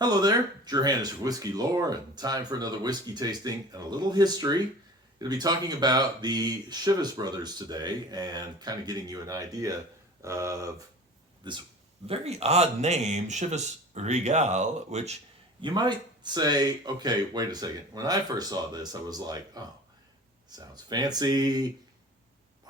Hello there, Johannes of Whiskey Lore, and time for another whiskey tasting and a little history. Going to be talking about the Chivas brothers today and kind of getting you an idea of this very odd name, Chivas Regal, which you might say, okay, wait a second. When I first saw this, I was like, oh, sounds fancy.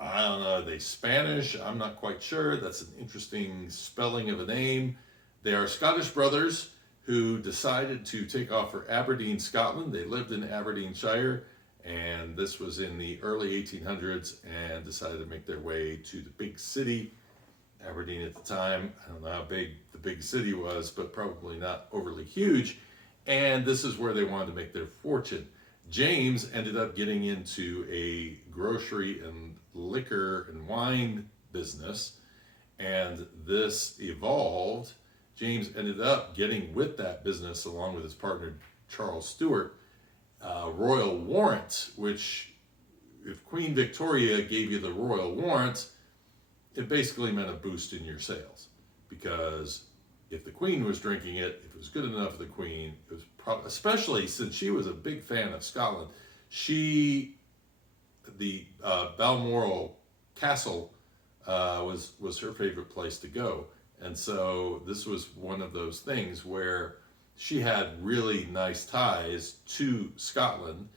I don't know, are they Spanish? I'm not quite sure. That's an interesting spelling of a name. They are Scottish brothers who decided to take off for Aberdeen, Scotland. They lived in Aberdeenshire, and this was in the early 1800s, and decided to make their way to the big city. Aberdeen at the time, I don't know how big the big city was, but probably not overly huge. And this is where they wanted to make their fortune. James ended up getting into a grocery and liquor and wine business, and this evolved. James ended up getting with that business along with his partner Charles Stewart, royal warrant, which if Queen Victoria gave you the royal warrant, it basically meant a boost in your sales, because if the Queen was drinking it, if it was good enough for the Queen, it was especially since she was a big fan of Scotland. The Balmoral Castle was her favorite place to go, and so this was one of those things where she had really nice ties to Scotland,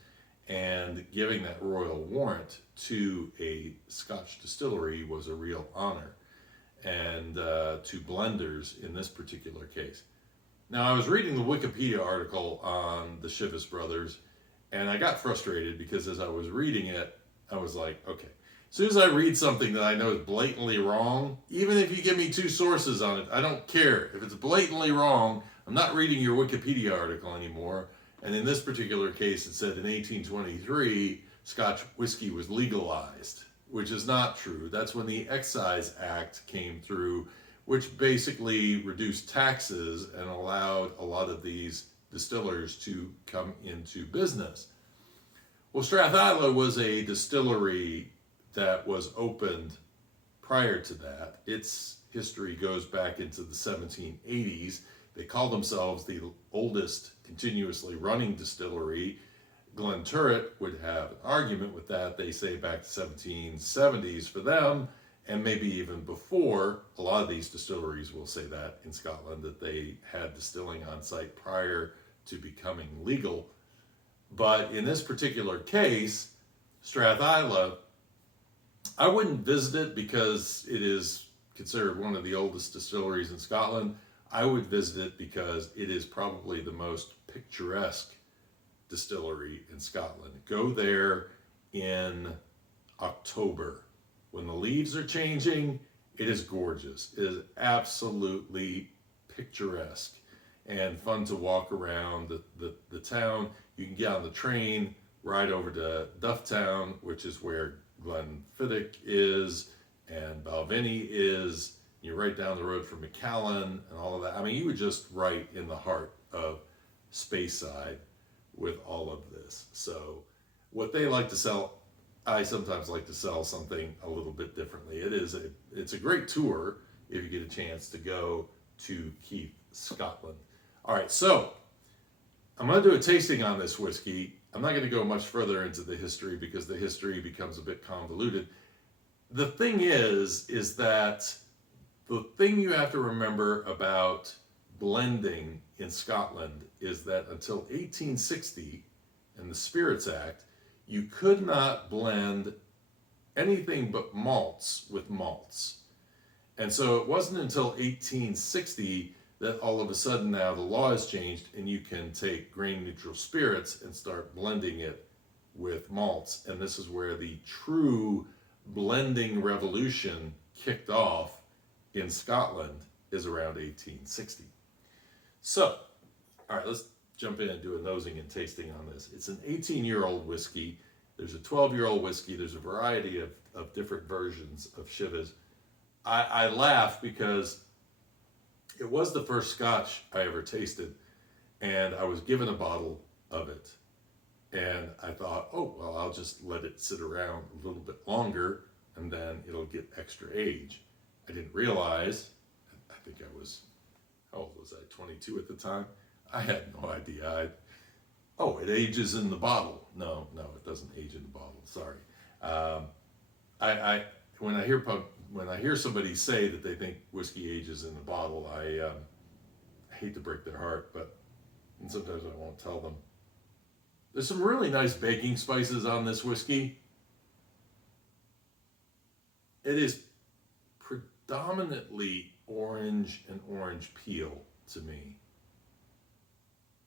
and giving that royal warrant to a Scotch distillery was a real honor, and to blenders in this particular case. Now, I was reading the Wikipedia article on the Chivas brothers, and I got frustrated because as I was reading it, I was like, okay, as soon as I read something that I know is blatantly wrong, even if you give me two sources on it, I don't care. If it's blatantly wrong, I'm not reading your Wikipedia article anymore. And in this particular case, it said in 1823, Scotch whiskey was legalized, which is not true. That's when the Excise Act came through, which basically reduced taxes and allowed a lot of these distillers to come into business. Well, Strathisla was a distillery that was opened prior to that. Its history goes back into the 1780s. They call themselves the oldest continuously running distillery. Glenturret would have an argument with that. They say back to 1770s for them, and maybe even before. A lot of these distilleries will say that in Scotland, that they had distilling on site prior to becoming legal. But in this particular case, Strathisla, I wouldn't visit it because it is considered one of the oldest distilleries in Scotland. I would visit it because it is probably the most picturesque distillery in Scotland. Go there in October. When the leaves are changing, it is gorgeous. It is absolutely picturesque and fun to walk around the town. You can get on the train, ride over to Dufftown, which is where Glenfiddich is and Balvenie is. You're right down the road from McAllen and all of that. I mean, you were just right in the heart of Speyside with all of this. So what they like to sell, I sometimes like to sell something a little bit differently. It's a great tour if you get a chance to go to Keith, Scotland. All right, so I'm going to do a tasting on this whiskey. I'm not going to go much further into the history because the history becomes a bit convoluted. The thing is that the thing you have to remember about blending in Scotland is that until 1860 and the Spirits Act, you could not blend anything but malts with malts. And so it wasn't until 1860 that all of a sudden now the law has changed and you can take grain neutral spirits and start blending it with malts. And this is where the true blending revolution kicked off in Scotland, is around 1860. So, all right, let's jump in and do a nosing and tasting on this. It's an 18-year-old whiskey. There's a 12-year-old whiskey. There's a variety of different versions of Chivas. I laugh because it was the first Scotch I ever tasted, and I was given a bottle of it. And I thought, oh, well, I'll just let it sit around a little bit longer, and then it'll get extra age. I didn't realize, I think I was, how old was I, 22 at the time? I had no idea. Oh, it ages in the bottle. No, it doesn't age in the bottle. Sorry. I when I hear somebody say that they think whiskey ages in the bottle, I hate to break their heart, but and sometimes I won't tell them. There's some really nice baking spices on this whiskey. It is predominantly orange and orange peel to me.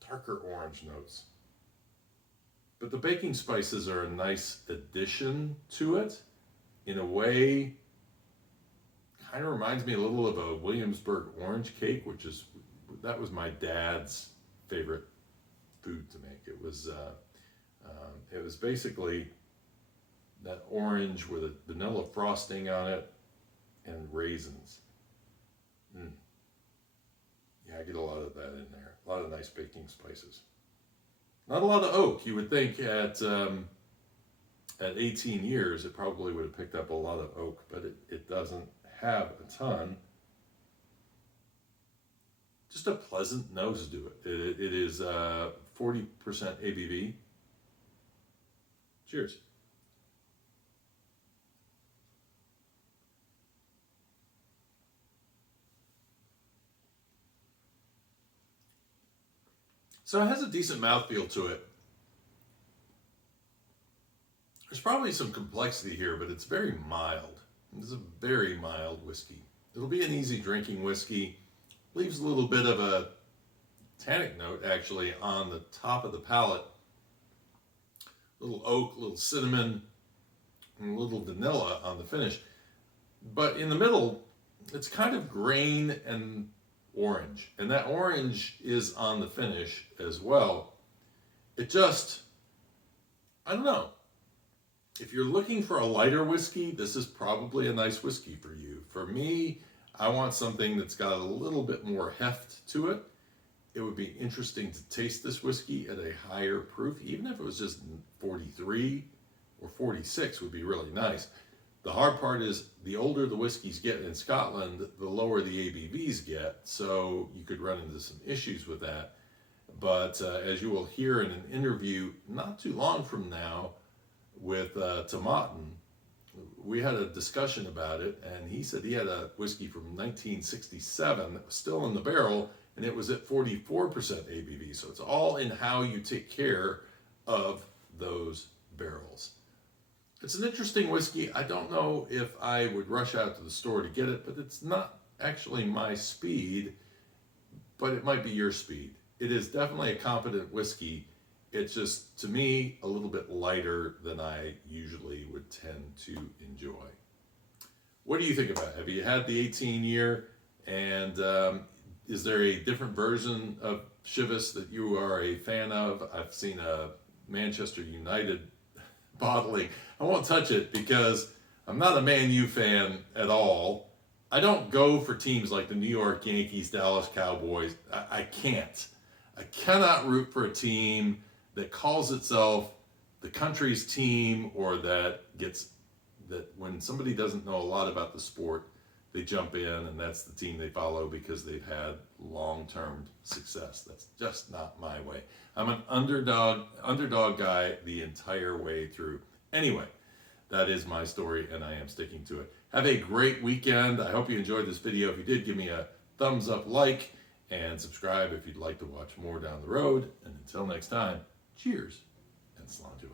Darker orange notes. But the baking spices are a nice addition to it. In a way, kind of reminds me a little of a Williamsburg orange cake, that was my dad's favorite food to make. It was basically that orange with a vanilla frosting on it and raisins. Yeah, I get a lot of that in there. A lot of nice baking spices. Not a lot of oak. You would think at 18 years it probably would have picked up a lot of oak, but it doesn't have a ton. Just a pleasant nose to it. It is 40% ABV. Cheers. So it has a decent mouthfeel to it. There's probably some complexity here, but it's very mild. This is a very mild whiskey. It'll be an easy drinking whiskey. Leaves a little bit of a tannic note actually on the top of the palate. Little oak, little cinnamon, and a little vanilla on the finish. But in the middle, it's kind of grain and orange. And that orange is on the finish as well. It just, I don't know. If you're looking for a lighter whiskey, this is probably a nice whiskey for you. For me, I want something that's got a little bit more heft to it. It would be interesting to taste this whiskey at a higher proof, even if it was just 43 or 46 would be really nice. The hard part is the older the whiskeys get in Scotland, the lower the ABVs get, so you could run into some issues with that. But as you will hear in an interview not too long from now with Tomatin, we had a discussion about it, and he said he had a whiskey from 1967 that was still in the barrel, and it was at 44% ABV. So it's all in how you take care of those barrels. It's an interesting whiskey. I don't know if I would rush out to the store to get it, but it's not actually my speed, but it might be your speed. It is definitely a competent whiskey. It's just, to me, a little bit lighter than I usually would tend to enjoy. What do you think about it? Have you had the 18 year? And is there a different version of Chivas that you are a fan of? I've seen a Manchester United bottling. I won't touch it because I'm not a Man U fan at all. I don't go for teams like the New York Yankees, Dallas Cowboys. I can't. I cannot root for a team that calls itself the country's team, or that when somebody doesn't know a lot about the sport, they jump in and that's the team they follow because they've had long-term success. That's just not my way. I'm an underdog guy the entire way through. Anyway, that is my story and I am sticking to it. Have a great weekend. I hope you enjoyed this video. If you did, give me a thumbs up, like, and subscribe if you'd like to watch more down the road. And until next time, cheers and Slainte.